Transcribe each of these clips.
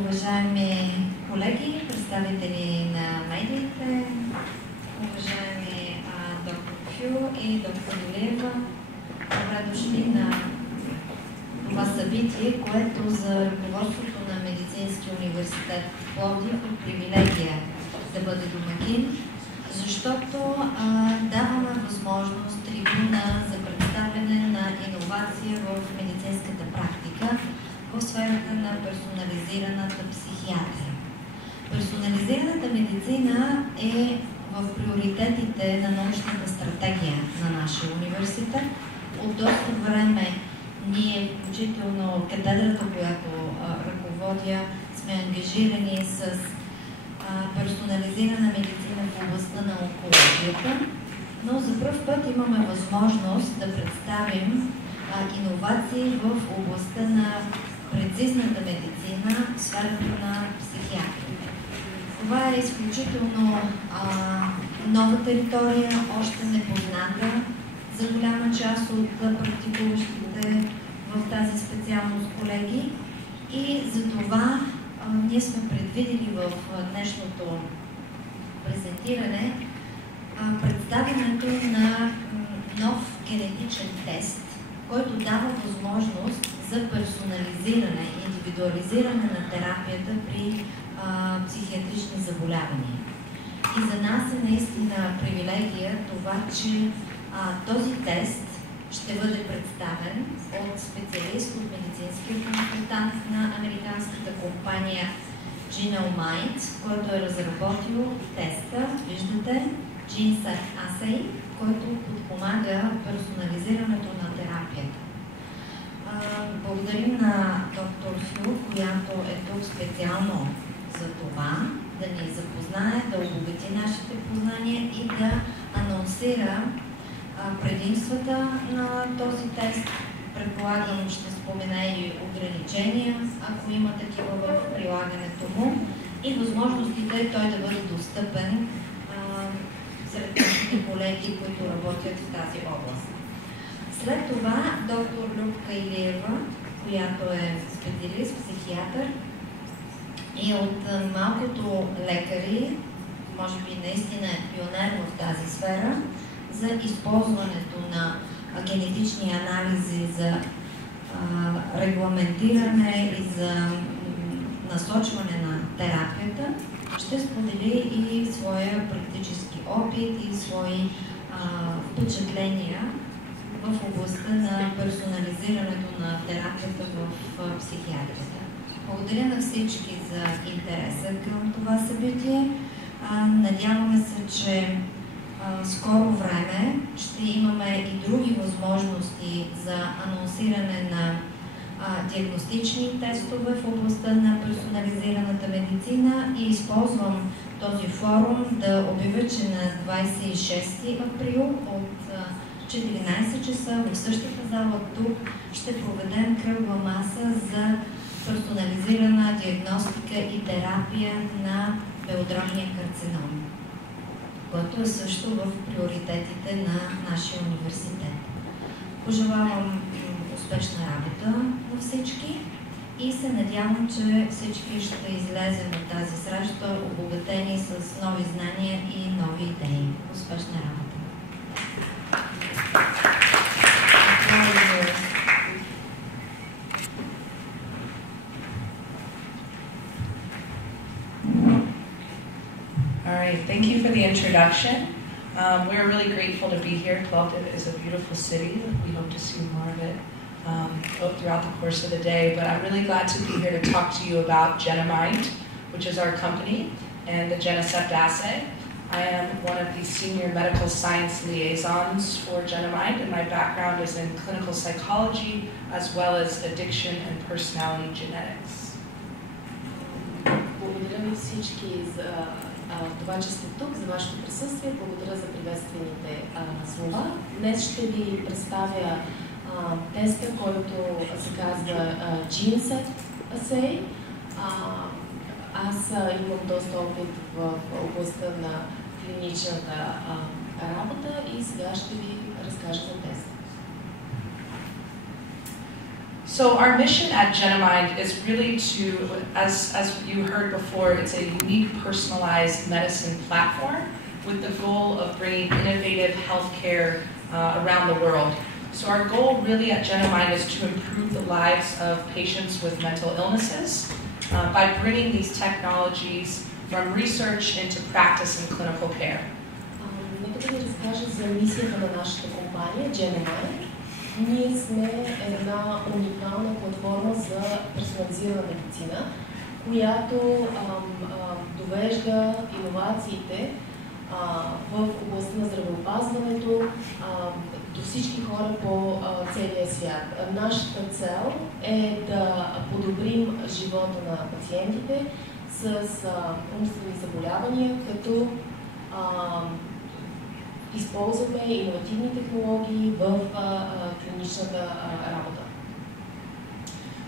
уважаеми колеги, представители на медиите, уважаеми доктор Фю и доктор Илиева, добре дошли на това събитие, което за ръководството на Медицински университет в Пловдив е привилегия да бъде домакин, защото даваме възможност трибуна за представяне на иновация в медицинската практика в сферата на персонализираната психиатрия. Персонализираната медицина е в приоритетите на научната стратегия на нашия университет. От доста време ние, включително катедрата, която ръководя, сме ангажирани с персонализирана медицина в областта на онкологията, но за пръв път имаме възможност да представим иновации в областта на прецизната медицина в сферата на психиатрията. Това е изключително нова територия, още непозната за голяма част от практикуващите в тази специалност колеги, и за това ние сме предвидели в днешното презентиране представянето на нов генетичен тест, който дава възможност за персонализиране, индивидуализиране на терапията при психиатрични заболявания. И за нас е наистина привилегия това, че този тест ще бъде представен от специалист, от медицинския консултант на американската компания GENOMIND, който е разработил теста, виждате, Genes, който подпомага персонализирането на терапията. Благодарим на доктор Фю, която е тук специално за това, да ни запознае, да обогати нашите познания и да анонсира предимствата на този тест. Предполагам, ще спомена и ограничения, ако има такива в прилагането му, и възможностите той да бъде достъпен сред нашите колеги, които работят в тази област. След това доктор Любка Илиева, която е специалист, психиатър и от малкото лекари, може би наистина е пионер в тази сфера, за използването на генетични анализи за регламентиране и за насочване на терапията, ще сподели и своя практически опит и свои впечатления в областта на персонализирането на терапията в психиатрията. Благодаря на всички за интереса към това събитие. Надяваме се, че скоро време ще имаме и други възможности за анонсиране на диагностични тестове в областта на персонализираната медицина, и използвам този форум да обявя, че на 26 април от 14 часа в същата зала тук ще проведем кръгла маса за персонализирана диагностика и терапия на белодробния карцином, което е също в приоритетите на нашия университет. Пожелавам успешна работа на всички и се надявам, че всички ще излезем от тази среща обогатени с нови знания и нови идеи. Успешна работа! All right, thank you for the introduction. We're really grateful to be here. Plowdiv is a beautiful city. We hope to see more of it throughout the course of the day. But I'm really glad to be here to talk to you about GENOMIND, which is our company, and the Genocept assay. I am one of the senior medical science liaisons for GENOMIND, and my background is in clinical psychology as well as addiction and personality genetics. Благодаря ви всички за това, че сте тук, за вашето присъствие. Благодаря за приветствените слова. Днес ще ви представя теста, който се казва Genocept. Аз имам доста опит в областта на клиничната работа и сега ще ви разкажа за теста. So our mission at GENOMIND is really to, as you heard before, it's a unique personalized medicine platform with the goal of bringing innovative healthcare around the world. So our goal really at GENOMIND is to improve the lives of patients with mental illnesses by bringing these technologies from research into practice and clinical care. Нека да ви разкажа за мисията на нашата компания GENOMIND. Ние сме една уникална платформа за персонализирана медицина, която довежда иновациите в областта на здравеопазването до всички хора по целия свят. Нашата цел е да подобрим живота на пациентите с умствени заболявания, като използваме иновативни технологии в клиничната работа.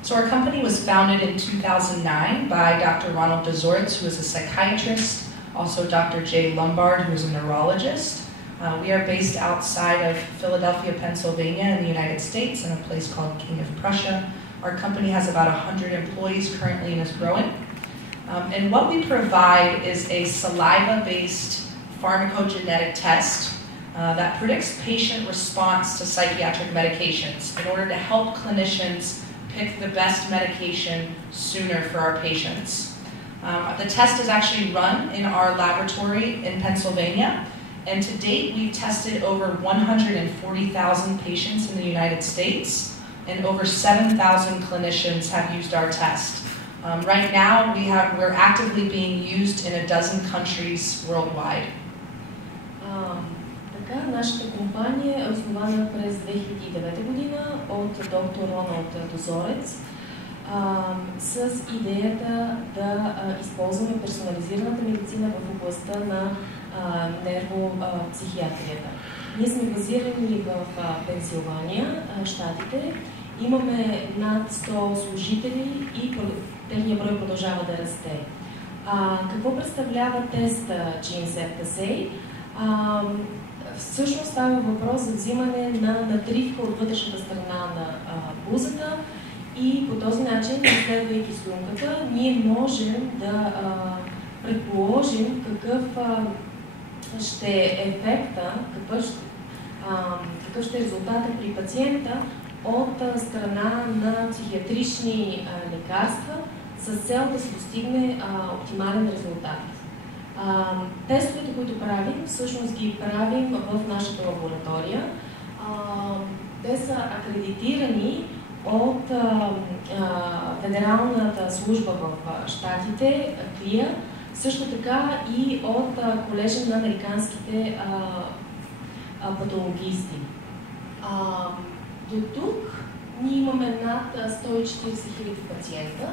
So our company was founded in 2009 by Dr. Ronald Dozoritz, who is a psychiatrist, also Dr. Jay Lombard, who is a neurologist. We are based outside of Philadelphia, Pennsylvania in the United States in a place called King of Prussia. Our company has about 100 employees currently and is growing. And what we provide is a saliva-based pharmacogenetic test that predicts patient response to psychiatric medications in order to help clinicians pick the best medication sooner for our patients. The test is actually run in our laboratory in Pennsylvania, and to date we've tested over 140,000 patients in the United States, and over 7,000 clinicians have used our test. Right now we're actively being used in a dozen countries worldwide. Нашата компания е основана през 2009 година от доктор Роналд Дозорец с идеята да използваме персонализираната медицина в областта на нервопсихиатрията. Ние сме базирани в Пенсилвания, щатите. Имаме над 100 служители и техният брой продължава да расте. Какво представлява теста GeneSet? Всъщност става въпрос за взимане на натривка от вътрешната страна на бузата и по този начин, изследвайки слюнката, ние можем да предположим какъв ще е ефекта, какъв ще е резултата при пациента от страна на психиатрични лекарства с цел да се достигне оптимален резултат. Тестовете, които правим, всъщност ги правим в нашата лаборатория. Те са акредитирани от Федералната служба в щатите, КРИА, също така и от Колежа на американските патологисти. До тук ние имаме над 140 000 пациента,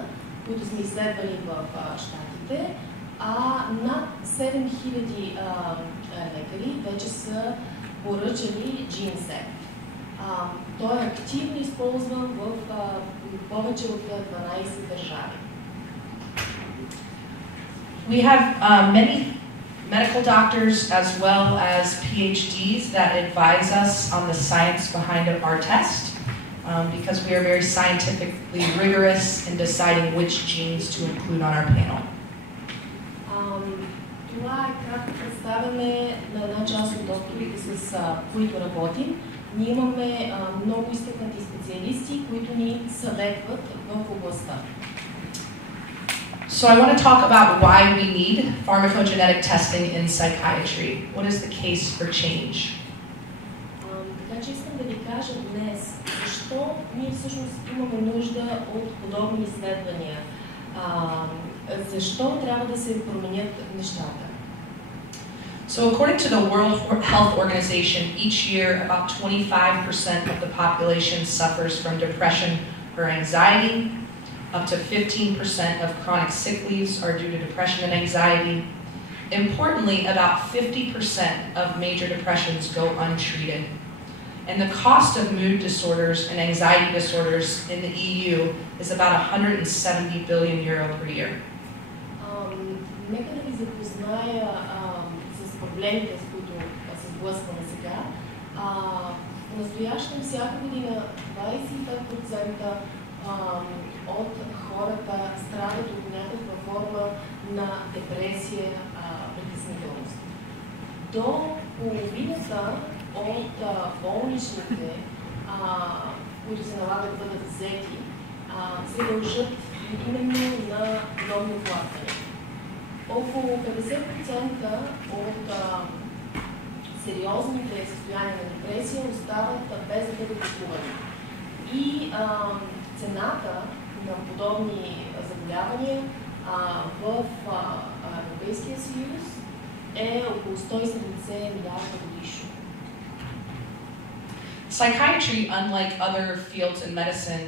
които сме изследвали в щатите, а над 7000 лекари вече са поръчали GeneSet. Той е активно използван в повече от 12 държави. We have many medical doctors as well as PhDs that advise us on the science behind our test because we are very scientifically rigorous in deciding which genes to include on our panel. Това е как представяме на една част от докторите, с които работим. Ние имаме много изтъкнати специалисти, които ни съветват в областта. So I want to talk about why we need pharmacogenetic testing in psychiatry. What is the case for change? Така че искам да ви кажа днес, защо ние всъщност имаме нужда от подобни изследвания. Защо трябва да се променят нещата? So according to the World Health Organization, each year about 25% of the population suffers from depression or anxiety. Up to 15% of chronic sick leaves are due to depression and anxiety. Importantly, about 50% of major depressions go untreated. And the cost of mood disorders and anxiety disorders in the EU is about 170 billion euro per year. Нека да ви запозная с проблемите, с които се сблъскваме сега. Настоящем всяка година 25% от хората страдат от някаква форма на депресия, притеснителност. До половината от болничните, които се налагат да бъдат взети, се дължат именно на подобни оплаквания. Около 50% от сериозните състояния на депресия остават без да бъдат лекувани. И цената на подобни заболявания в Европейския съюз е около 170 милиарда годишно. Psychiatry, unlike other fields in medicine,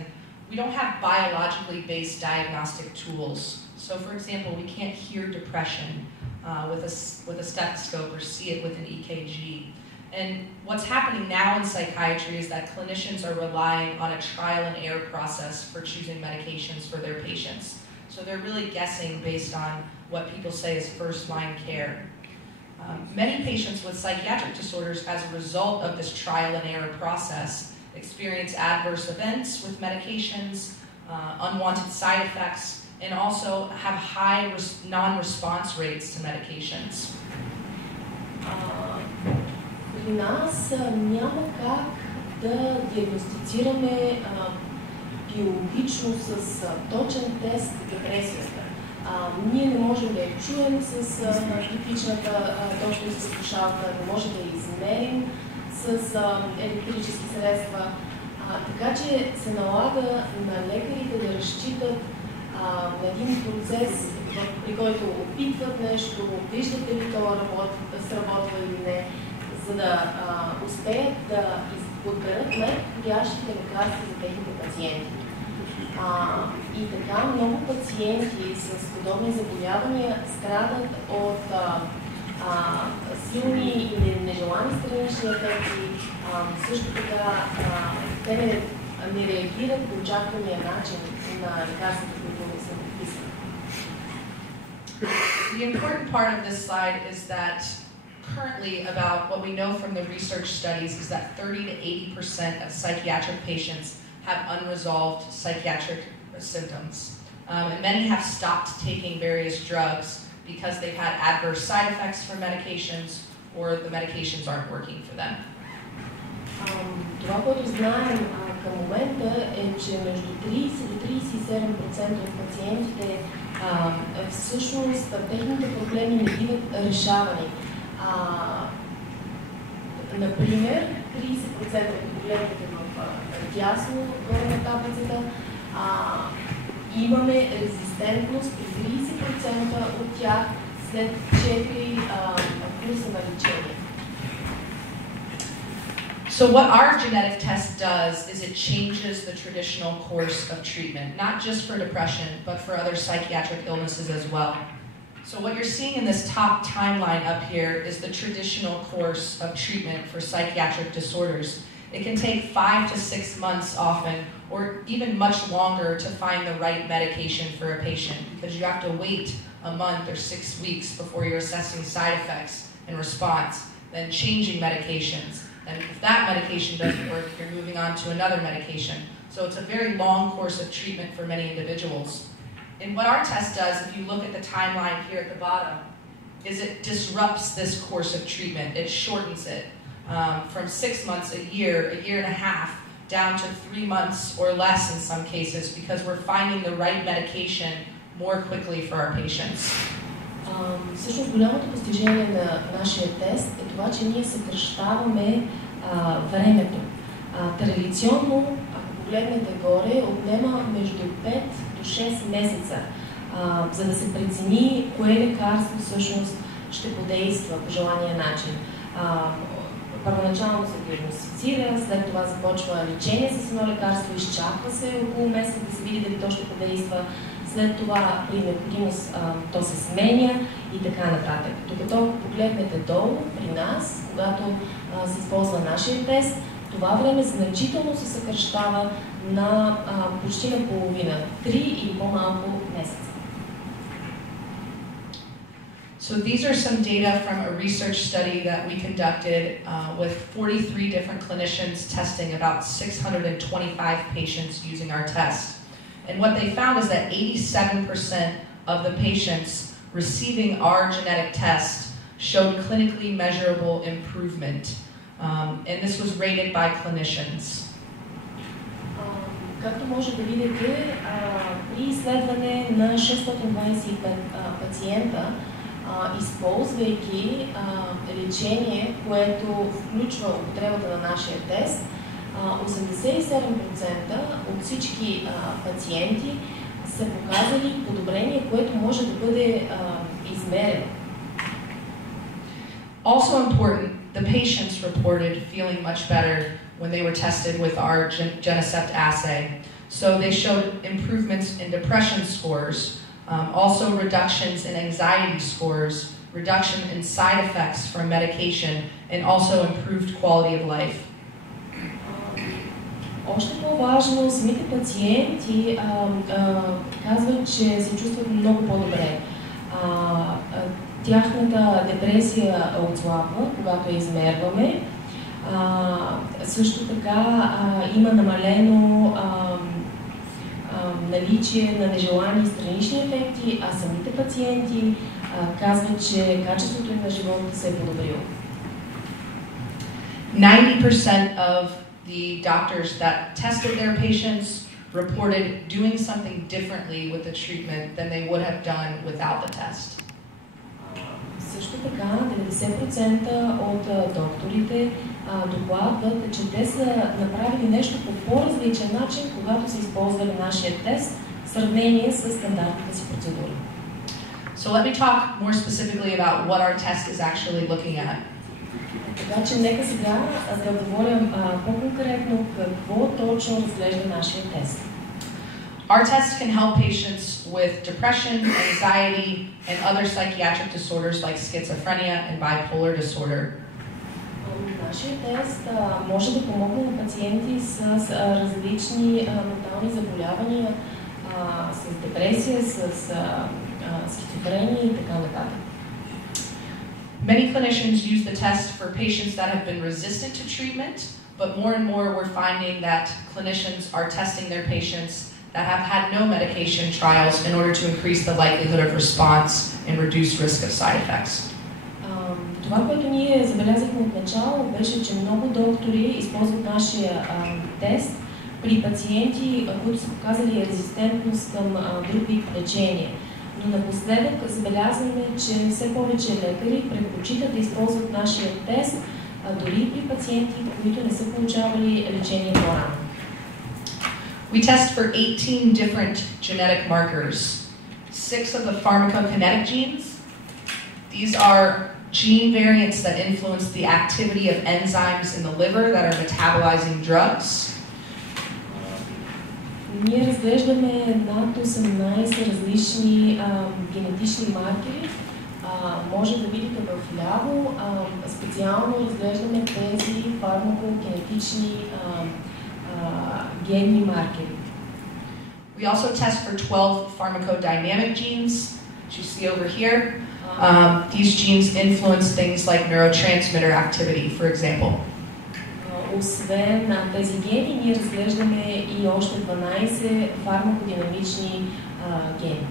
we don't have biologically based diagnostic tools. So, for example, we can't hear depression with a stethoscope or see it with an EKG. And what's happening now in psychiatry is that clinicians are relying on a trial and error process for choosing medications for their patients. So they're really guessing based on what people say is first-line care. Many patients with psychiatric disorders, as a result of this trial and error process, experience adverse events with medications, unwanted side effects, and also have high non-response rates to medications. При нас няма как да диагностицираме биологично с точен тест депресията. Ние не можем да я чуем с типичната точност с слушалка, не можем да я измерим с електрически средства. Така че се налага на лекарите да разчитат на един процес, при който опитват нещо, виждате ли това сработва или не, за да успеят да подберат най-подходящите лекарства за техните пациенти. И така много пациенти с подобни заболявания страдат от силни или нежелани странични ефекти. Също така те не реагират по очаквания начин на лекарствата, които са подписани. The important part of this slide is that currently about what we know from the research studies is that 30 to 80% of psychiatric patients have unresolved psychiatric symptoms. And many have stopped taking various drugs because they've had adverse side effects from medications or the medications aren't working for them. Това, което знаем към момента е, че между 30 до 37% от пациентите всъщност техните проблеми не биват решавани. Например, 30% от проблемите в дясно горе на таблицата имаме резистентност при 30% от тях след 4 курса на лечение. So what our genetic test does is it changes the traditional course of treatment, not just for depression, but for other psychiatric illnesses as well. So what you're seeing in this top timeline up here is the traditional course of treatment for psychiatric disorders. It can take 5 to 6 months often, or even much longer to find the right medication for a patient, because you have to wait a month or 6 weeks before you're assessing side effects and response, then changing medications. And if that medication doesn't work, you're moving on to another medication. So it's a very long course of treatment for many individuals. And what our test does, if you look at the timeline here at the bottom, is it disrupts this course of treatment. It shortens it from 6 months, a year and a half, down to 3 months or less in some cases, because we're finding the right medication more quickly for our patients. Всъщност голямото постижение на нашия тест е това, че ние съкращаваме времето. Традиционно, ако погледнете горе, отнема между 5 до 6 месеца, за да се прецени кое лекарство всъщност ще подейства по желания начин. Първоначално се диагностицира, след това започва лечение с едно лекарство, изчаква се около месец да се види дали то ще подейства. След това при необходимост то се сменя и така нататък. Докато погледнете долу при нас, когато се използва нашия тест, това време значително се съкращава на почти на половина, 3 или по-малко месеца. So these are some data from a research study that we conducted with 43 different clinicians testing about 625 patients using our test. And what they found is that 87% of the patients receiving our genetic test showed clinically measurable improvement. And this was rated by clinicians. Както може да видите, при изследване на 625 пациента, използвайки лечение, което включва употребата на нашия тест, 87% от всички пациенти са показали подобрение, което може да бъде измерено. Also important, the patients reported feeling much better when they were tested with our Genocept assay. So they showed improvements in depression scores, also reductions in anxiety scores, reduction in side effects from medication, and also improved quality of life. Още по-важно, самите пациенти казват, че се чувстват много по-добре. Тяхната депресия отслабва, когато я измерваме. Също така има намалено наличие на нежелани странични ефекти, а самите пациенти казват, че качеството им на живота се е подобрило. 90% of the doctors that tested their patients reported doing something differently with the treatment than they would have done without the test. Също така, 90% от докторите докладват, че те са направили нещо по по-различен начин, когато са използвали нашия тест в сравнение с стандартната си процедура. So let me talk more specifically about what our test is actually looking at. Така че нека сега да говорим по-конкретно какво точно разглежда нашия тест. Our test can help patients with depression, anxiety, and other psychiatric disorders like schizophrenia and bipolar disorder. Нашия тест може да помогне на пациенти с различни ментални заболявания, с депресия, с schizophrenia и така нататък. Many clinicians use the test for patients that have been resistant to treatment, but more and more we're finding that clinicians are testing their patients that have had no medication trials in order to increase the likelihood of response and reduce risk of side effects. Това, което ние забелязахме от начало, беше, че много доктори използват нашия тест при пациенти, които са показали резистентност към друг вид лечение. Но напоследък забелязваме, че все повече лекари предпочитат да използват нашия тест дори при пациенти, които не са получавали лечение по-рано. We test for 18 different genetic markers, 6 of the pharmacokinetic genes. These are gene variants that influence the activity of enzymes in the liver that are metabolizing drugs. Ние разглеждаме над 18 различни генетични маркери. Може да видите в ляво, специално разглеждаме тези фармакокинетични генни маркери. We also test for 12 pharmacodynamic genes, which you see over here. These genes influence things like neurotransmitter activity, for example. Освен тези гени, ние разглеждаме и още 12 фармакодинамични гени.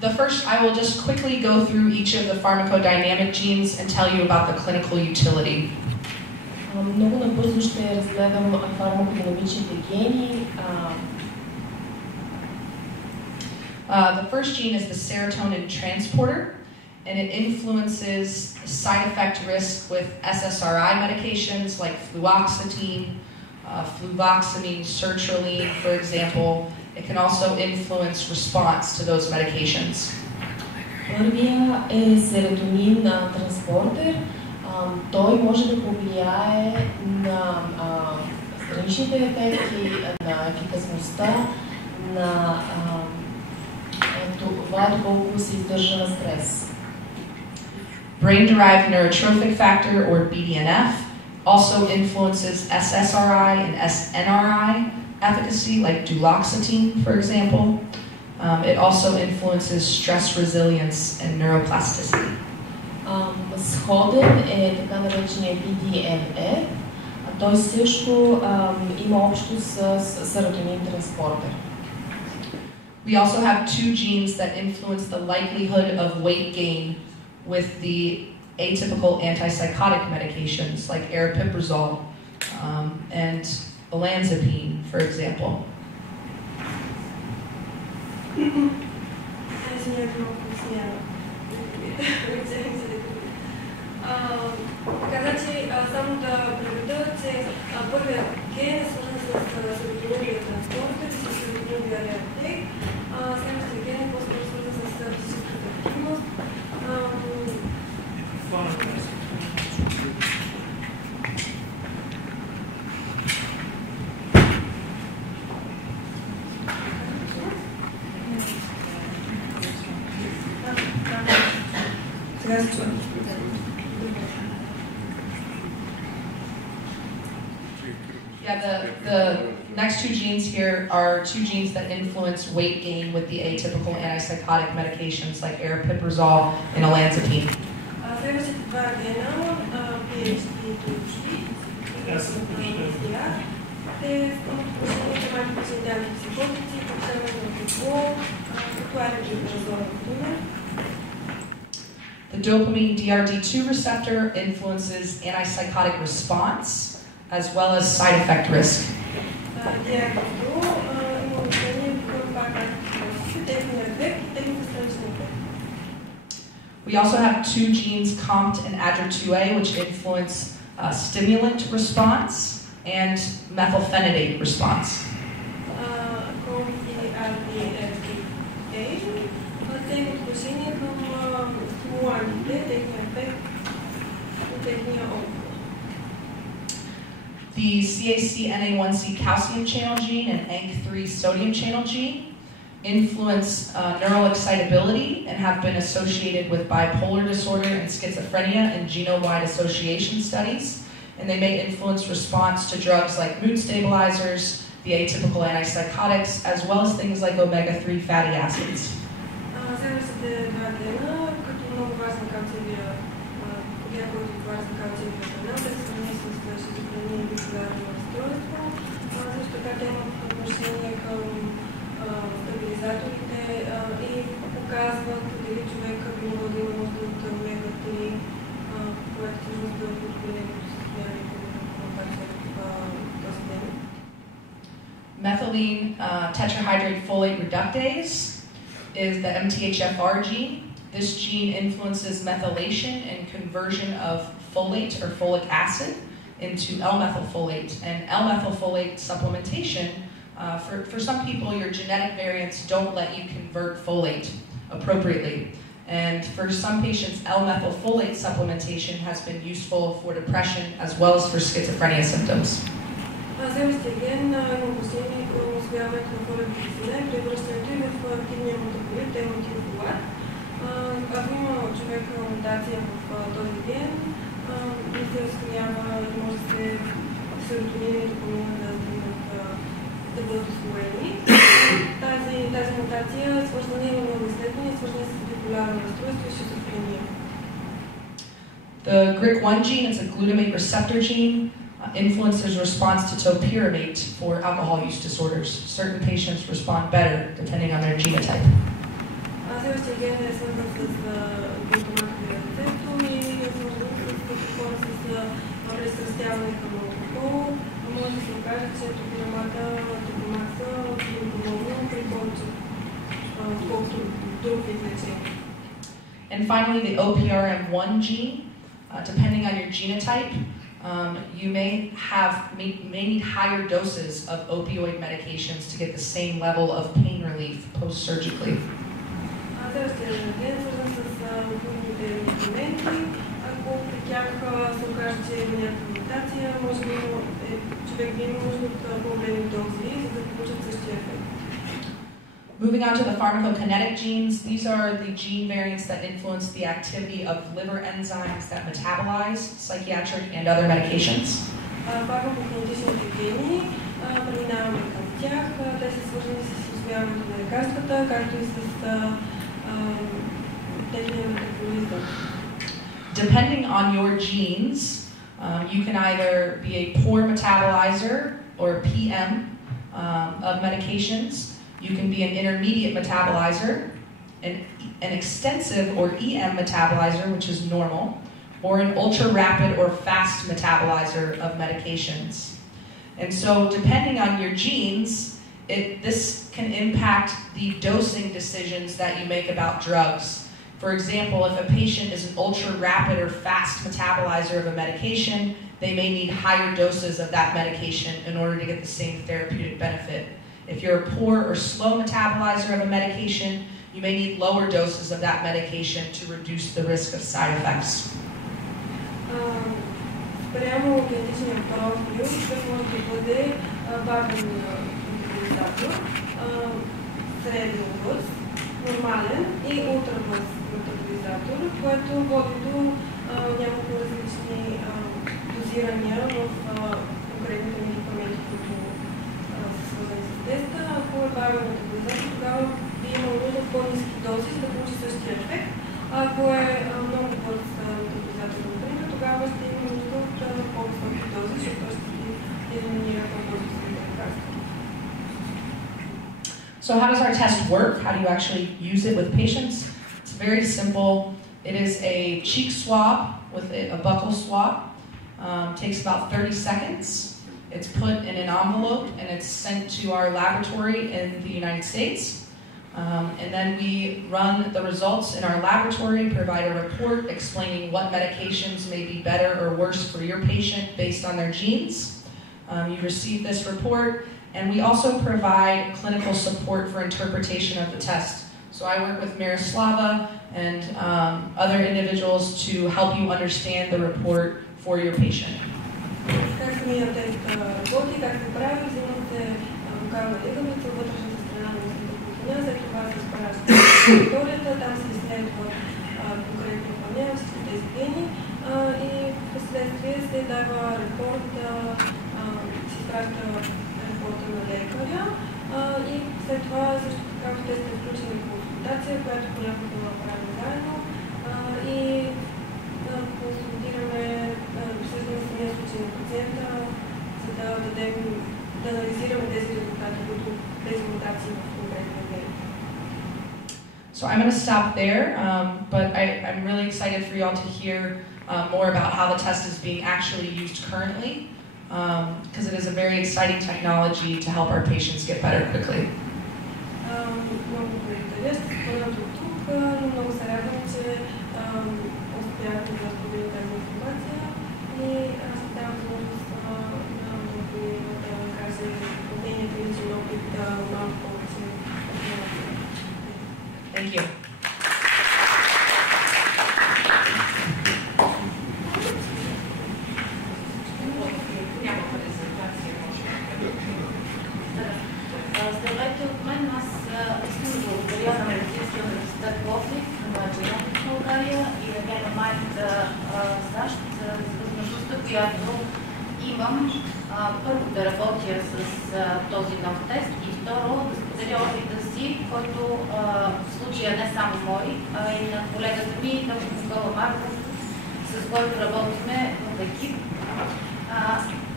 The first, I will just quickly go through each of the pharmacodynamic genes and tell you about the clinical utility. Много набързо ще разгледам фармакодинамичните гени. The first gene is the Serotonin Transporter, and it influences side effect risk with SSRI medications like fluoxetine, fluvoxamine, sertraline, for example. It can also influence response to those medications. Първия е Serotonin Transporter. Той може да повлияе на страничните ефекти, на ефикасността, на това доколко се издържа на стрес. Brain-derived neurotrophic factor, or BDNF, also influences SSRI and SNRI efficacy, like duloxetine, for example. It also influences stress resilience and neuroplasticity. Сходен е така наречения BDNF, а той също има общо с Serotonin Transporter. We also have two genes that influence the likelihood of weight gain with the atypical antipsychotic medications like aripiprazole and olanzapine, for example. Каза, че само да преведа, че първият ген е свързан с серотониновия транспортер и с серотониновия реаптек. Следващия ген е по-скоро свързан с физическата активност. Yeah, the next two genes here are two genes that influence weight gain with the atypical antipsychotic medications like aripiprazole and olanzapine. Следващите два гена, те имат отношение към антипсихотици антипсихотици, повишаване на тегло, като арипипразол, например. The dopamine DRD2 receptor influences antipsychotic response as well as side effect risk. We also have two genes, COMT and ADR2A, which influence stimulant response and methylphenidate response. The CAC-NA1C calcium channel gene and ANC3 sodium channel gene influence neural excitability and have been associated with bipolar disorder and schizophrenia in genome-wide association studies. And they may influence response to drugs like mood stabilizers, the atypical antipsychotics, as well as things like omega-3 fatty acids. И показват дали човека би могъл да има нужда от омега-3, което всъщност да подобри неговото състояние в този ден. Methylene tetrahydride folate reductase is the MTHFR gene. This gene influences methylation and conversion of folate or folic acid into L-methylfolate. And L-methylfolate supplementation, for some people, your genetic variants don't let you convert folate appropriately. And for some patients, L-methylfolate supplementation has been useful for depression as well as for schizophrenia symptoms. Следващия ген има отношение към усвояването на фолиокислина и превръщането и в активния метаболит, емотилфолат. Ако има човек мутация в този ген, и се усвоява и може да се серотонин и допамина да бъдат усвоени. Тази мутация е свързана и на изследвания, свързани с биполярно разстройство и шизофрения. The GRIC1 gene is a glutamate receptor gene. Influences response to topiramate for alcohol use disorders. Certain patients respond better depending on their genotype. Следващия ген е свързан с глутаматовия рецептор и е свързан с хора с пристрастяване към алкохол. Може да се окаже, че топирамата са помогна при повече, колкото друг вид лечение. And finally, the OPRM1 gene, depending on your genotype, you may need higher doses of opioid medications to get the same level of pain relief post-surgically. Следващия ген свързан с опиоидните медикаменти. Ако при тях се окаже, че има някаква мутация, може би човек би има нужда от по-големи дози, за да получат същия ефект. Moving on to the pharmacokinetic genes, these are the gene variants that influence the activity of liver enzymes that metabolize psychiatric and other medications. Фармакокинетичните гени, преминаваме към тях. Те са свързани с усвояването на лекарствата, хората, както и с техния метаболизъм. Depending on your genes, you can either be a poor metabolizer or PM of medications. You can be an intermediate metabolizer, an extensive or EM metabolizer, which is normal, or an ultra-rapid or fast metabolizer of medications. And so depending on your genes, this can impact the dosing decisions that you make about drugs. For example, if a patient is an ultra-rapid or fast metabolizer of a medication, they may need higher doses of that medication in order to get the same therapeutic benefit. If you're a poor or slow metabolizer of a medication, you may need lower doses of that medication to reduce the risk of side effects. Спрямо генетичния профил, той може да бъде бавен метаболизатор, средно бърз, нормален и ултрабърз метаболизатор, което води до няколко различни дозирания в конкретните медикаменти, които са свързани с теста. Ако е бавен метаболизатор, тогава би имал нужда в по-ниски дози, за да получи същия ефект. А ако е много бърз метаболизатор, например, тогава ще има нужда от по-високи дози, защото ще ги елиминира по-бързо с лекарства. So how does our test work? How do you actually use it with patients? It's very simple. It is a cheek swab with a buccal swab. Takes about 30 seconds. It's put in an envelope and it's sent to our laboratory in the United States. And then we run the results in our laboratory, provide a report explaining what medications may be better or worse for your patient based on their genes. You receive this report, and we also provide clinical support for interpretation of the test. So I work with Miroslava and other individuals to help you understand the report for your patient. Как самият тест работи, как се прави, взимате локална лигавица, вътрешната страна на мускулната след това се изпраща територията, там се изследва конкретно планера, всички тези гени и в последствие се дава репорт, се изпраща репорта на лекаря и след това също така в теста е включена консултация, която понякога направим заедно и консултираме, обсъждаме самия случай на пациента, за да дадем, да анализираме тези резултати, тези мутации в конкретния ген. So I'm going to stop there, but I'm really excited for you all to hear more about how the test is being actually used currently, because it is a very exciting technology to help our patients get better quickly. Много благодаря, ще спомня до тук, но много се радвам, че успяхме да споделим тази информация и ще дам възможност на доктор да каже от нейния клиничен опит малко повече информация. Thank you. Здравейте от мен. Аз искам да благодаря на Медицински университет Пловдив, на GENOMIND в България и на GENOMIND САЩ за възможността, която имам първо да работя с този нов тест и второ да споделя опита си, който в случая не само мой, а и на колегата ми, доктор Никола Марков, с който работихме в екип.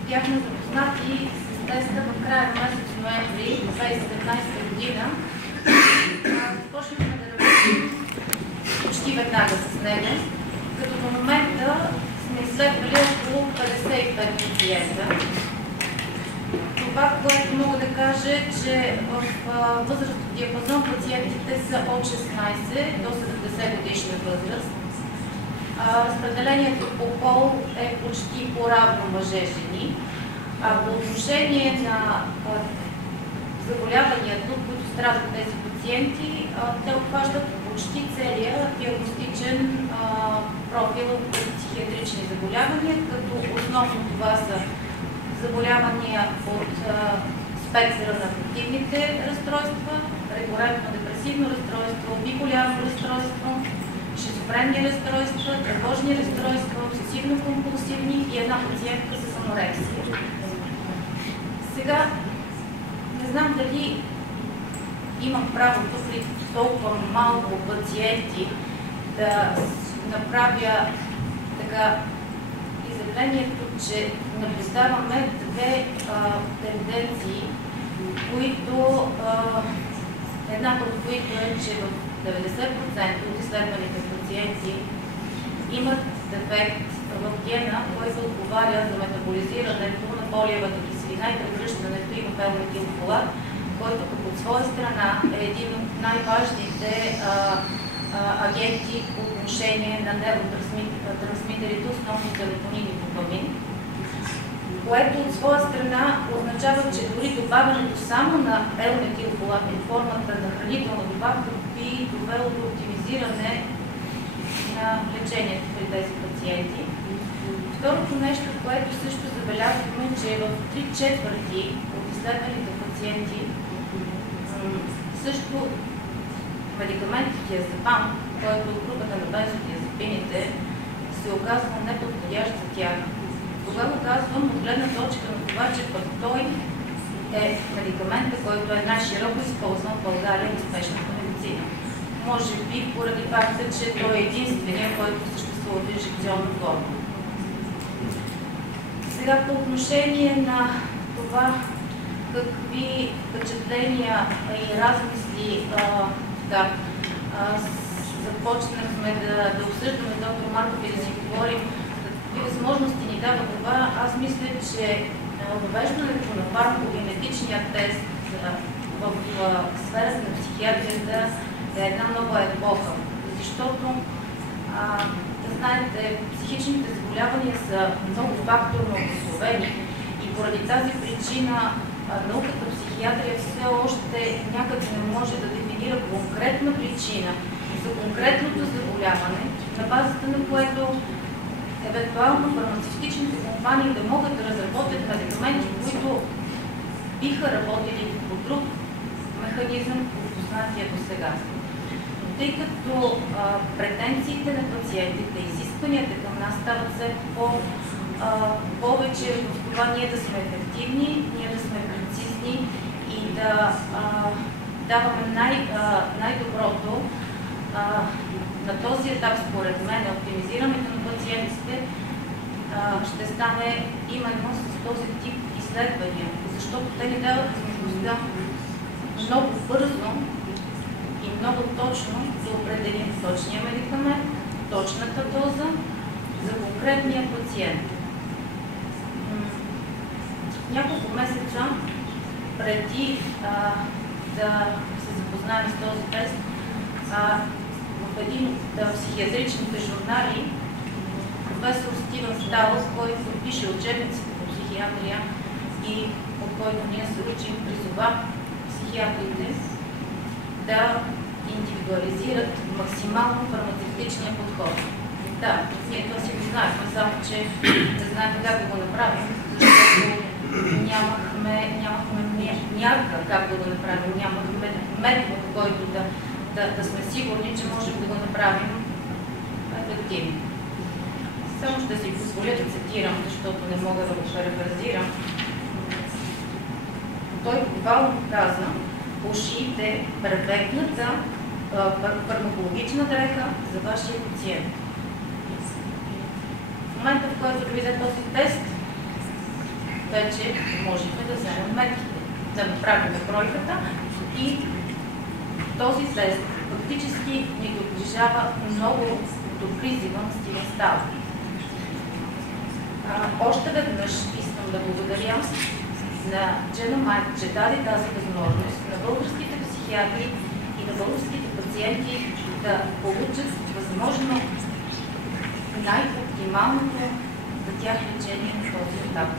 Бяхме запознати с теста в края на месец ноември 2017 година. Започнахме да работим почти веднага с него, като до момента сме изследвали около 55 пациента. Това, което мога да кажа, е, че в възрастов диапазон пациентите са от 16 до 70 годишна възраст. Разпределението по пол е почти по-равно мъже-жени. По отношение на заболяванията, от които страдат тези пациенти, те обхващат почти целия диагностичен профил от психиатрични заболявания, като основно това са заболявания от спектъра на афективните разстройства, рекуррентно депресивно разстройство, биполярно разстройство, шизофренни разстройства, тревожни разстройства, обсесивно-компулсивни и една пациентка с анорексия. Сега, не знам дали имам правото при толкова малко пациенти да направя така изявлението, че наблюдаваме две тенденции, които едната от които е, че в 90% от изследваните пациенти имат дефект в гена, който отговаря за метаболизирането на фолиевата киселина и превръщането и в L-метилфолат, който от своя страна е един от най-важните агенти по отношение на невротрансмитерите, основно серотонин и дофамин, което от своя страна означава, че дори добавянето само на L-метилфолат под формата на хранителна добавка би довело до оптимизиране на лечението при тези пациенти. Второто нещо, което също забелязваме, че в 3/4 от изследваните пациенти също медикаментът диазепам, който от групата на бензодиазепините се оказва неподходящ за тях. Кога го казвам от гледна точка на това, че пък той е медикамента, който е най-широко използван в България в спешната медицина. Може би поради факта, че той е единствения, който съществува в инжекционна форма. Сега по отношение на това какви впечатления и размисли започнахме да обсъждаме доктор Марков и да си говорим какви възможности ни дава това. Аз мисля, че въвеждането на фармакогенетичния тест в сферата на психиатрията е една нова епоха, защото знаете, психичните заболявания са много факторно обусловени и поради тази причина науката психиатрия все още някъде не може да дефинира конкретна причина за конкретното заболяване, на базата на което евентуално фармацевтичните компании да могат да разработят медикаменти, които биха работили по друг механизъм, познатия до сега. Но тъй като претенциите на пациентите, изискванията към нас стават все повече в това ние да сме ефективни, ние да сме прецизни и да даваме най-доброто, на този етап, според мен, оптимизирането на пациентите ще стане именно с този тип изследвания, защото те ни дават възможността много бързо и много точно да определим точния медикамент, точната доза за конкретния пациент. Няколко месеца преди да се запознаем с този тест, в един от психиатричните журнали професор Стивен Сталс, който пише учебниците по психиатрия и от който ние се учим, призова психиатрите да индивидуализират максимално фармацевтичния подход. Да, ние това си го знаехме, само че не знаем как да го направим, защото нямахме мярка как да го направим, нямахме метод, по който да сме сигурни, че можем да го направим ефективно. Само ще си позволя да цитирам, защото не мога да го перефразирам. Той буквално каза: ушиите перфектната фармакологична дреха за вашия пациент. В момента, в който дойде този тест, вече можехме да вземем мерките, да направим бройката и този тест фактически ни доближава много до призива на Стивен Сталс. Още веднъж искам да благодаря на GENOMIND, че даде тази възможност на българските психиатри и на българските пациенти да получат възможно най-оптималното за тях лечение на този етап.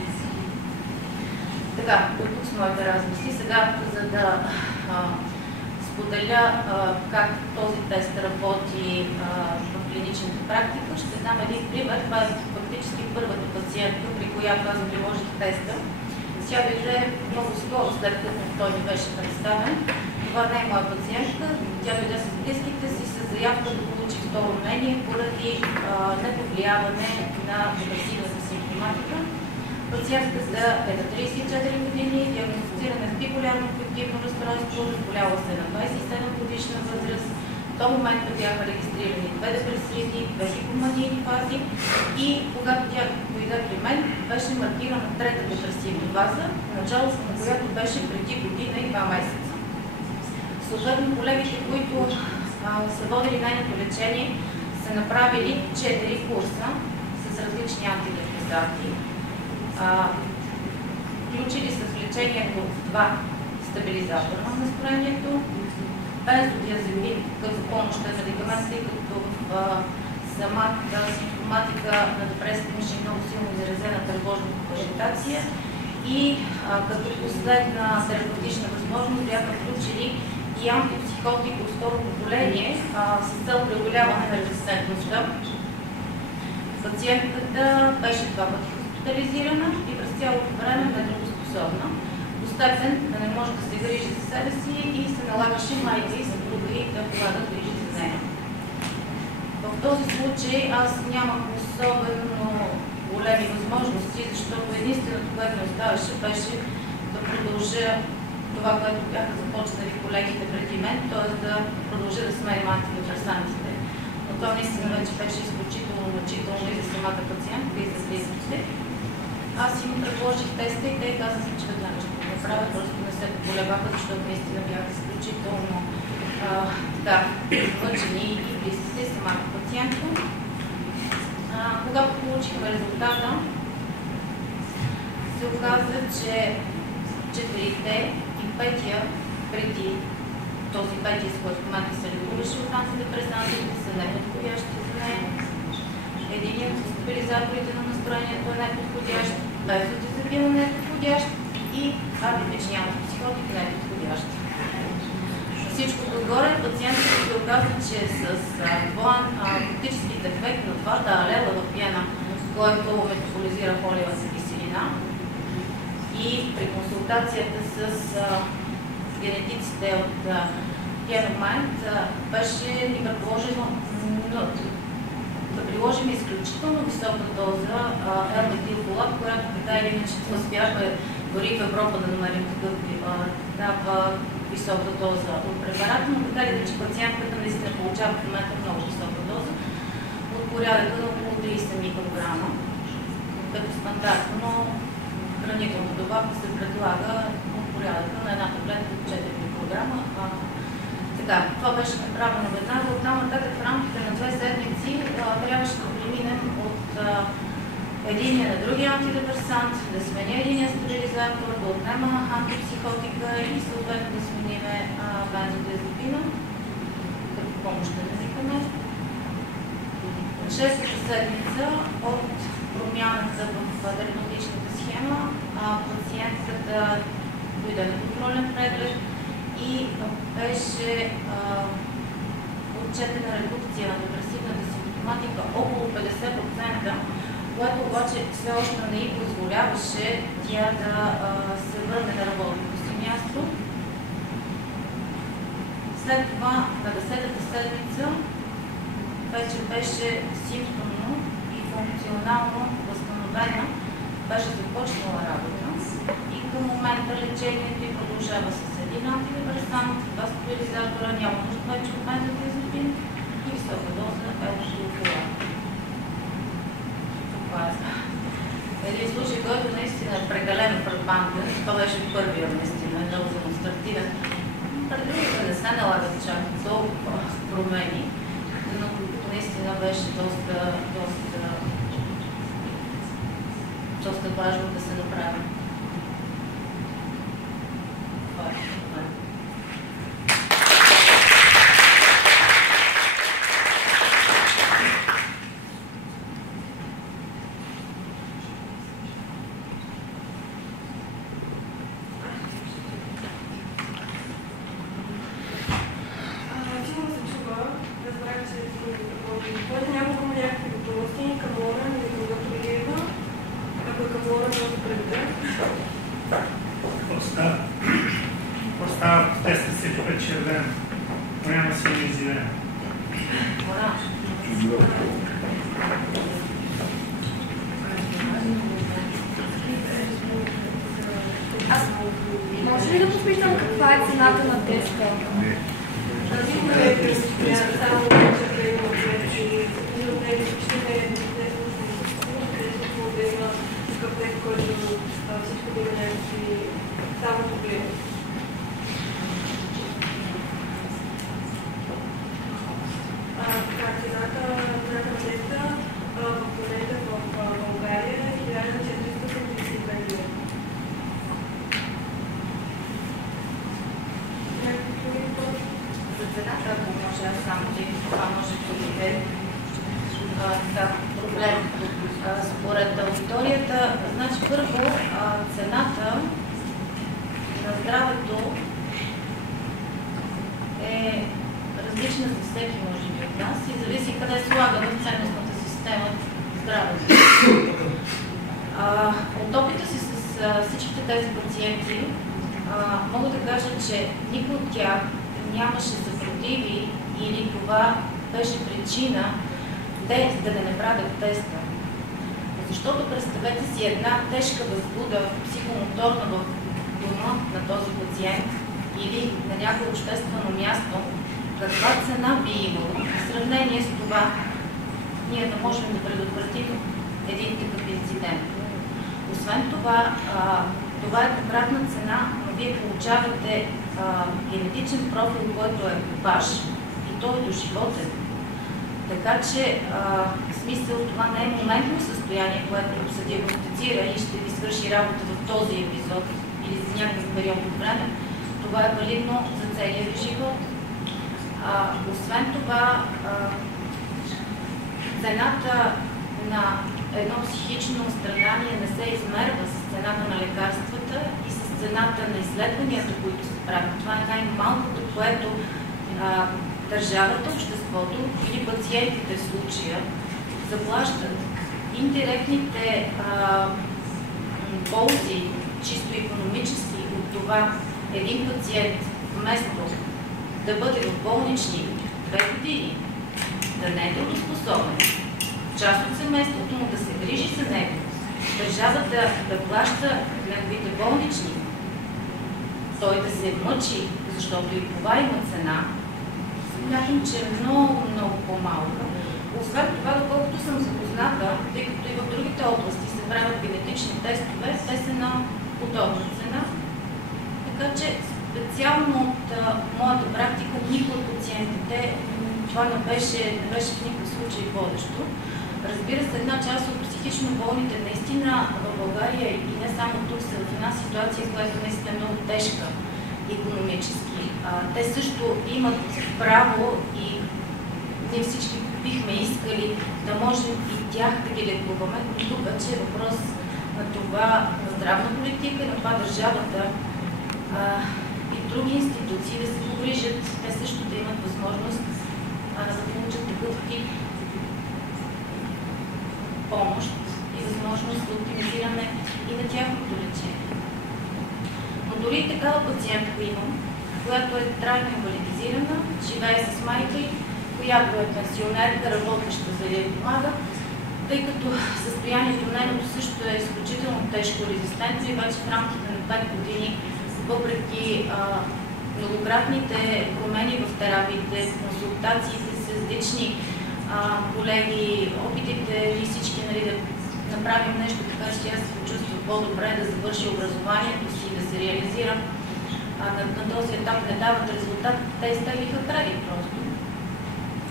Така, до тук с моите размисли. Сега, за да споделя как този тест работи в клиничната практика, ще дам един пример. Това е фактически първата пациентка, при която аз приложих теста. Тя дойде много скоро, след като той ми беше представен. Това не е моя пациентка. Тя дойде с близките си с заявка да получи второ мнение поради неповлияване на депресивната симптоматика. Пациентката е на 34 години, диагностицирана с биполярна афективно разстройство, разболяла се на 27 годишна възраст. До момента бяха регистрирани 2 депресивни, 2 хипоманийни фази и когато тя дойде при мен, беше маркирана 3-та депресивна фаза, началото на която беше преди година и 2 месеца. Съответно, колегите, които са водили нейното лечение, са направили 4 курса с различни антидепресанти. Включили са в лечението 2 стабилизатора на настроението, бензодиазепин като помощен медикамент, тъй като в самата симптоматика на депресията имаше много силно изразена тревожна агитация и като последна терапевтична възможност бяха включили и антипсихотик от второ поколение с цел преодоляване на резистентността. Пациентката беше 2 пъти хоспитализирана и през цялото време нетрудоспособна, до степен да не може да се грижи за себе си и се налагаше майка и съпруга и да полагат грижи за нея. В този случай аз нямах особено големи възможности, защото единственото, което ми оставаше, беше да продължа това, което бяха започнали колегите преди мен, т.е. да продължа да смеем антидепресантите. Но това наистина вече беше изключително мъчително и за самата пациентка и за близките. Аз им предложих теста и те казаха, че веднага ще го направят, просто не се поколебаха, защото наистина бяха изключително мъчени и близките и самата пациентка. Когато получихме резултата, се оказа, че 4-те и 5-я преди този 5-я, с който в момента се лекуваше от антидепресантите, са неподходящи за нея. Единият от стабилизаторите на настроението е неподходящ, бензодиазепин не е подходящ и атипичният антипсихотик не е подходящ. На всичко отгоре пациентът се оказа, че с фактически дефект на 2-та алела в гена, който метаболизира фолиевата киселина, и при консултацията с генетиците от GENOMIND беше ни предложено да приложим изключително висока доза L-метилфолат, която така или иначе успяхме дори в Европа да намерим такава висока доза от препарата, но така или иначе пациентката наистина получава в момента много висока доза от порядъка на около 30 микрограма, като стандартно хранителна добавка се предлага от порядъка на една таблетка от 4 микрограма. Това беше направено веднага. Оттам нататък в рамките на 2 седмици трябваше да преминем от единия на другия антидепресант, да сменя единия стабилизатор, да отнема антипсихотика и съответно да смениме бензодиазепина като помощен медикамент. На 6-та седмица от промяната в терапевтичната схема пациентката дойде на контролен преглед и беше отчетена редукция на депресивната симптоматика около 50%, което обаче все още не ѝ позволяваше тя да се върне на работното си място. След това на 10-та седмица вече беше симптомно и функционално възстановена, беше започнала работа и към момента лечението ѝ продължава с един антидепресант, 2 стабилизатора, няма нужда вече от бензодиазепин и висока доза L-метилфолат. Това е един случай, който наистина е прекалено фрапантен. Това беше първият наистина, много демонстративен. Пред другите не се налагат чак толкова промени, но наистина беше доста важно да се направи. Може ли ли да попитам каква е цената на теста? Проблем според аудиторията. Значи първо цената на здравето е различна за всеки, може би, от нас и зависи къде слагаме в ценностната система здравето. От опита си с всичките тези пациенти мога да кажа, че никой от тях нямаше съпротиви или това беше причина да не направят теста. Защото представете си една тежка възбуда психомоторна в дома на този пациент или на някое обществено място, каква цена би имало в сравнение с това ние да можем да предотвратим един такъв инцидент. Освен това, това е пократна цена, но вие получавате генетичен профил, който е ваш и той е доживотен. Така че, в смисъл, това не е моментно състояние, което се диагностицира и ще ви свърши работа в този епизод или за някакъв период от време. Това е валидно за целия ви живот. Освен това, цената на едно психично страдание не се измерва с цената на лекарствата и с цената на изследванията, които се правят. Това е най-малкото, което държавата, обществото или пациентите в случая заплащат. Индиректните ползи, чисто икономически, от това един пациент вместо да бъде в болнични 2 години, да не е трудоспособен, част от семейството му да се грижи за него, държавата да плаща неговите болнични, той да се мъчи, защото и това има цена, смятам, че е много по-малка. Освен това, доколкото съм запозната, тъй като и в другите области се правят генетични тестове, те са на подобна цена. Така че специално от моята практика никой от пациентите това не беше в никакъв случай водещо. Разбира се, една част от психично болните наистина в България и не само тук са в една ситуация, която наистина е много тежка икономически. Те също имат право и ние всички бихме искали да можем и тях да ги лекуваме, но тук че е въпрос на това на здравна политика и на това държавата и други институции да се погрижат, те също да имат възможност да получат такъв тип помощ и възможност за оптимизиране и на тяхното лечение. Но дори и такава пациентка имам, която е трайно инвалидизирана, живее с майка й, която е пенсионерка, работеща за да я помага, тъй като състоянието на нейното също е изключително тежко резистентно и вече в рамките на 5 години, въпреки многократните промени в терапиите, консултациите с различни колеги, опитите и всички да направим нещо така, че тя се почувства по-добре, да завърши образованието си, да се реализира. На този етап не дават резултат, те изтеглиха кредит просто.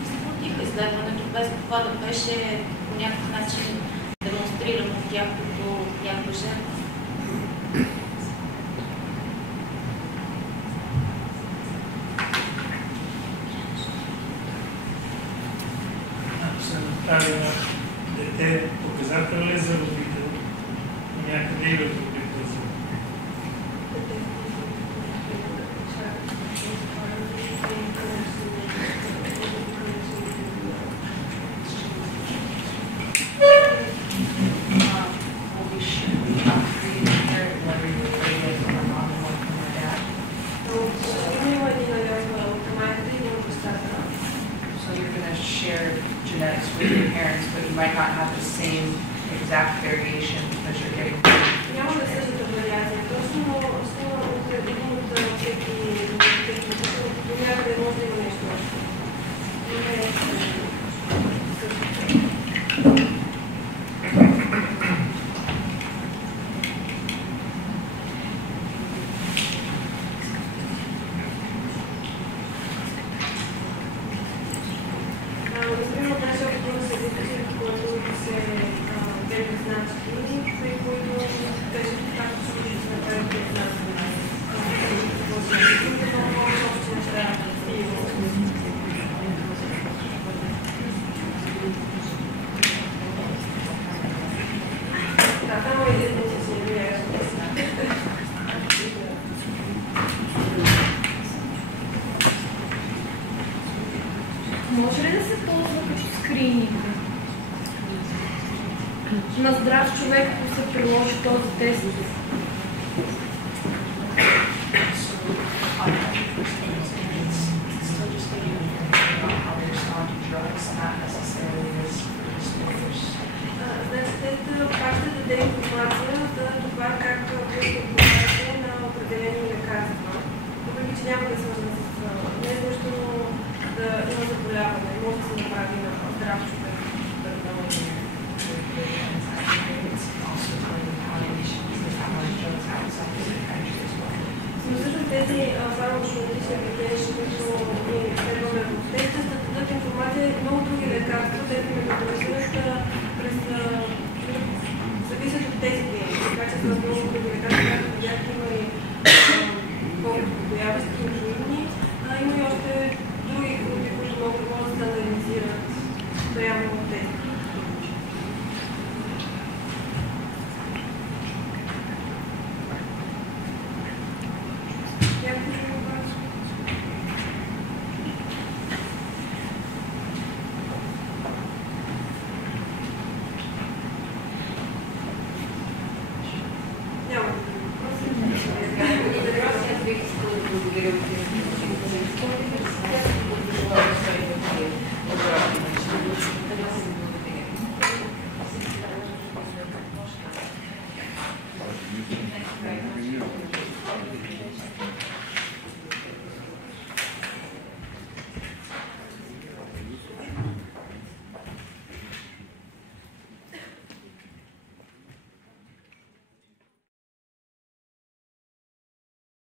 И се платиха изследването, без това да беше по някакъв начин демонстрирано от тях като някаква жертва. Направи на дете показател ли за родител? Някъде или от родител за genetics with your parents, but you might not have the same exact variation because you're getting. Няма да същата вариация. Точно от може ли да се ползва като скрининг на здрав човек, ако се приложи този тест? Пак ще даде информация за това как информация на определени лекарства, въпреки че няма да е свързано с не е нужно да има заболяване, може да се направи на здрав човек. Но също тези фармакологични критерии, които ние следваме в теста, ще дадат информация и много други лекарства, тези метаболизират през зависят от тези клиенти. Така че за много други лекарства, както видяхте, има и